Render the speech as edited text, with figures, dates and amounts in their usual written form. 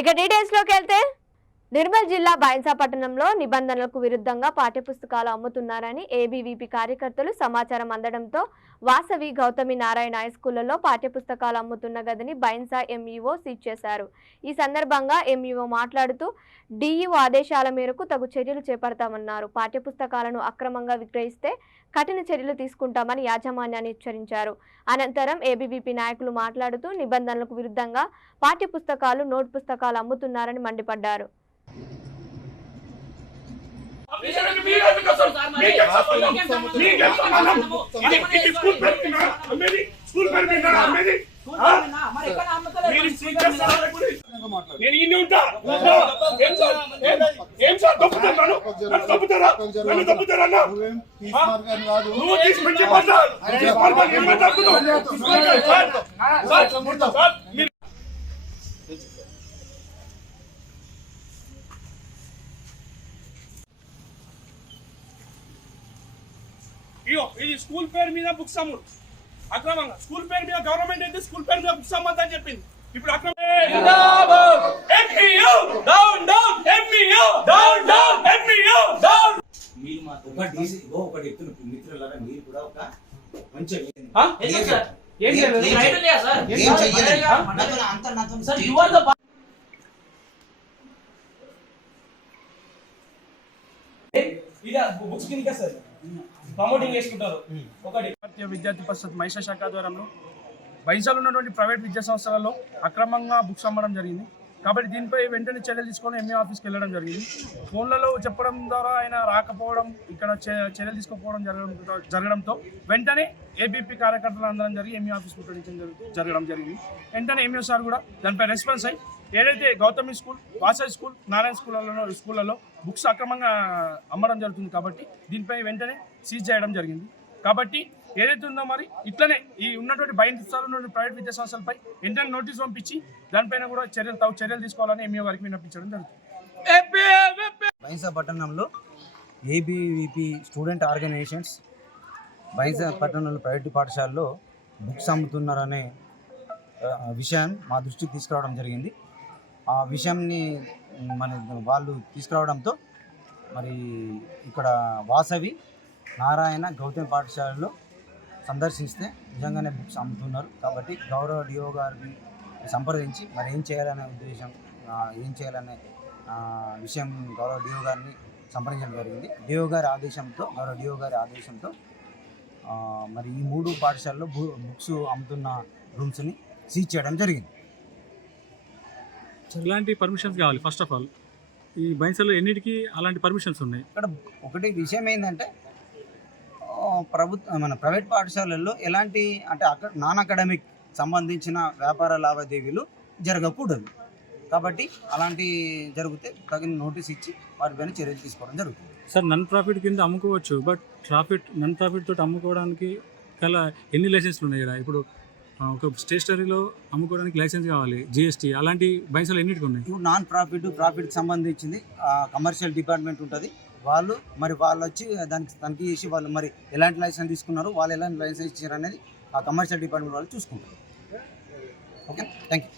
ఇక డీటెయిల్స్ లోకి వెళ్తే నిర్మల్ జిల్లా బైన్సా పట్టణంలో నిబంధనలకు విరుద్ధంగా పాఠ్యపుస్తకాలు అమ్ముతున్నారని ఏబీవీపీ కార్యకర్తలు సమాచారం అందడంతో వాసవి గౌతమి నారాయణ హై స్కూళ్లలో పాఠ్యపుస్తకాలు అమ్ముతున్న గదిని బైన్సా ఎంఈఓ సీజ్ చేశారు. ఈ సందర్భంగా ఎంఈఓ మాట్లాడుతూ డీఈఓ ఆదేశాల మేరకు తగు చర్యలు చేపడతామన్నారు. పాఠ్యపుస్తకాలను అక్రమంగా విక్రయిస్తే కఠిన చర్యలు తీసుకుంటామని యాజమాన్యాన్ని హెచ్చరించారు. అనంతరం ఏబీవీపీ నాయకులు మాట్లాడుతూ నిబంధనలకు విరుద్ధంగా పాఠ్యపుస్తకాలు నోట్ పుస్తకాలు అమ్ముతున్నారని మండిపడ్డారు. ఇది స్కూల్ పేరు మీద బుక్స్ అమ్ముడు అక్రమంగా. స్కూల్ పేరు మీద గవర్నమెంట్ అయితే స్కూల్ పేరు మీద బుక్స్ అమ్మద్దని చెప్పింది. ఇప్పుడు బుక్స్ కింద సార్ ప్రమోటింగ్ చేసుకుంటారు. ఒకటి విద్యార్థి పరిషత్ మహిళా శాఖ ఆధ్వర్యంలో బైన్సాలో ఉన్నటువంటి ప్రైవేట్ విద్యా సంస్థలలో అక్రమంగా బుక్స్ అమ్మడం జరిగింది. కాబట్టి దీనిపై వెంటనే చర్యలు తీసుకొని ఎంఏ ఆఫీస్కి వెళ్ళడం జరిగింది. ఫోన్లలో చెప్పడం ద్వారా ఆయన రాకపోవడం, ఇక్కడ చర్యలు తీసుకోకపోవడం జరగడంతో వెంటనే ఏబీపీ కార్యకర్తలు అందరం జరిగి ఎంఏ ఆఫీస్ ముట్టడించడం జరగడం జరిగింది. వెంటనే ఎంఏ సార్ కూడా దానిపై రెస్పాన్స్ అయ్యి ఏదైతే గౌతమి స్కూల్, వాసవి స్కూల్, నారాయణ స్కూళ్ళలో బుక్స్ అక్రమంగా అమ్మడం జరుగుతుంది కాబట్టి దీనిపై వెంటనే సీజ్ చేయడం జరిగింది. కాబట్టి ఏదైతే ఉందో మరి ఇట్లనే ఈ ఉన్నటువంటి బైన్సాలో ఉన్న ప్రైవేట్ విద్యా సంస్థలపై వెంటనే నోటీస్ పంపించి దానిపైన కూడా చర్యలు తీసుకోవాలని ఎంఏ వారికి విన్నపించడం జరుగుతుంది. బైన్సా పట్టణంలో ఏబీవీపీ స్టూడెంట్ ఆర్గనైజేషన్స్ బైన్సా పట్టణంలో ప్రైవేట్ పాఠశాలలో బుక్స్ అమ్ముతున్నారనే విషయం మా దృష్టికి తీసుకురావడం జరిగింది. ఆ విషయాన్ని వాళ్ళు తీసుకురావడంతో మరి ఇక్కడ వాసవి నారాయణ గౌతమి పాఠశాలలో సందర్శిస్తే నిజంగానే బుక్స్ అమ్ముతున్నారు. కాబట్టి గౌరవ డిఓ గారిని సంప్రదించి మరి ఏం చేయాలనే విషయం గౌరవ డిఓ గారిని సంప్రదించడం జరిగింది. గౌరవ డిఓ గారి ఆదేశంతో మరి ఈ 3 పాఠశాలలో బుక్స్ అమ్ముతున్న రూమ్స్ని సీజ్ చేయడం జరిగింది. ఎలాంటి పర్మిషన్స్ కావాలి? ఫస్ట్ ఆఫ్ ఆల్ ఈ బైన్సాలో ఎన్నిటికీ అలాంటి పర్మిషన్స్ ఉన్నాయి? ఇక్కడ ఒకటి విషయం ఏంటంటే మన ప్రైవేట్ పాఠశాలల్లో ఎలాంటి అంటే నాన్ అకాడమిక్ సంబంధించిన వ్యాపార లావాదేవీలు జరగకూడదు. కాబట్టి అలాంటి జరిగితే తగిన నోటీస్ ఇచ్చి వాటిపైన చర్యలు తీసుకోవడం జరుగుతుంది. సార్ నన్ ప్రాఫిట్ కింద అమ్ముకోవచ్చు, బట్ నన్ ప్రాఫిట్ తోటి అమ్ముకోవడానికి గల ఎన్ని లైసెన్స్లు ఉన్నాయి ఇక్కడ? ఇప్పుడు ఒక స్టేషనరీలో అమ్ముకోవడానికి లైసెన్స్ కావాలి, జిఎస్టీ, అలాంటి బైన్సాలు ఎన్నిటికి ఉన్నాయి? ఇప్పుడు నాన్ ప్రాఫిట్కి సంబంధించింది కమర్షియల్ డిపార్ట్మెంట్ ఉంటుంది. వాళ్ళు వచ్చి దానికి తనిఖీ చేసి వాళ్ళు మరి ఎలాంటి లైసెన్స్ తీసుకున్నారు, వాళ్ళు ఎలాంటి లైసెన్స్ ఇచ్చారు అనేది ఆ కమర్షియల్ డిపార్ట్మెంట్ వాళ్ళు చూసుకుంటారు. Okay, thank you.